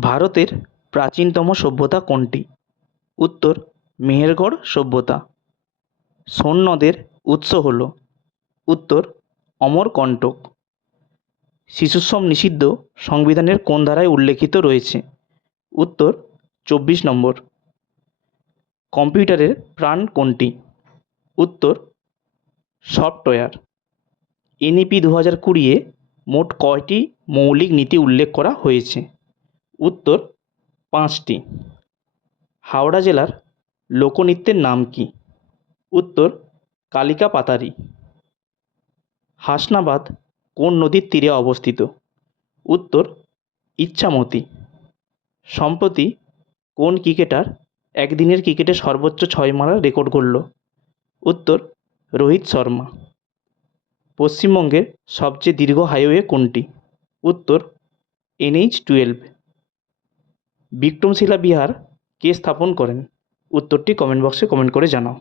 ভারতের প্রাচীনতম সভ্যতা কোনটি? উত্তর, মেহেরগড় সভ্যতা। সোন নদের উৎস হল, উত্তর, অমরকণ্টক। শিশুশ্রম নিষিদ্ধ সংবিধানের কোন ধারায় উল্লেখিত রয়েছে? উত্তর, চব্বিশ নম্বর। কম্পিউটারের প্রাণ কোনটি? উত্তর, সফটওয়্যার। এনইপি দু হাজার কুড়িয়ে মোট কয়টি মৌলিক নীতি উল্লেখ করা হয়েছে? উত্তর পাঁচটি। হাওড়া জেলার লোকনৃত্যের নাম কী? উত্তর কালিকা পাতারি হাসনাবাদ কোন নদীর তীরে অবস্থিত? উত্তর ইচ্ছামতি। সম্প্রতি কোন ক্রিকেটার একদিনের ক্রিকেটে সর্বোচ্চ ছয় মারার রেকর্ড গড়ল? উত্তর রোহিত শর্মা। পশ্চিমবঙ্গের সবচেয়ে দীর্ঘ হাইওয়ে কোনটি? উত্তর এনএইচ টুয়েলভ। বিক্রমশিলা বিহার কে স্থাপন করেন? উত্তরটি কমেন্ট বক্সে কমেন্ট করে জানাও।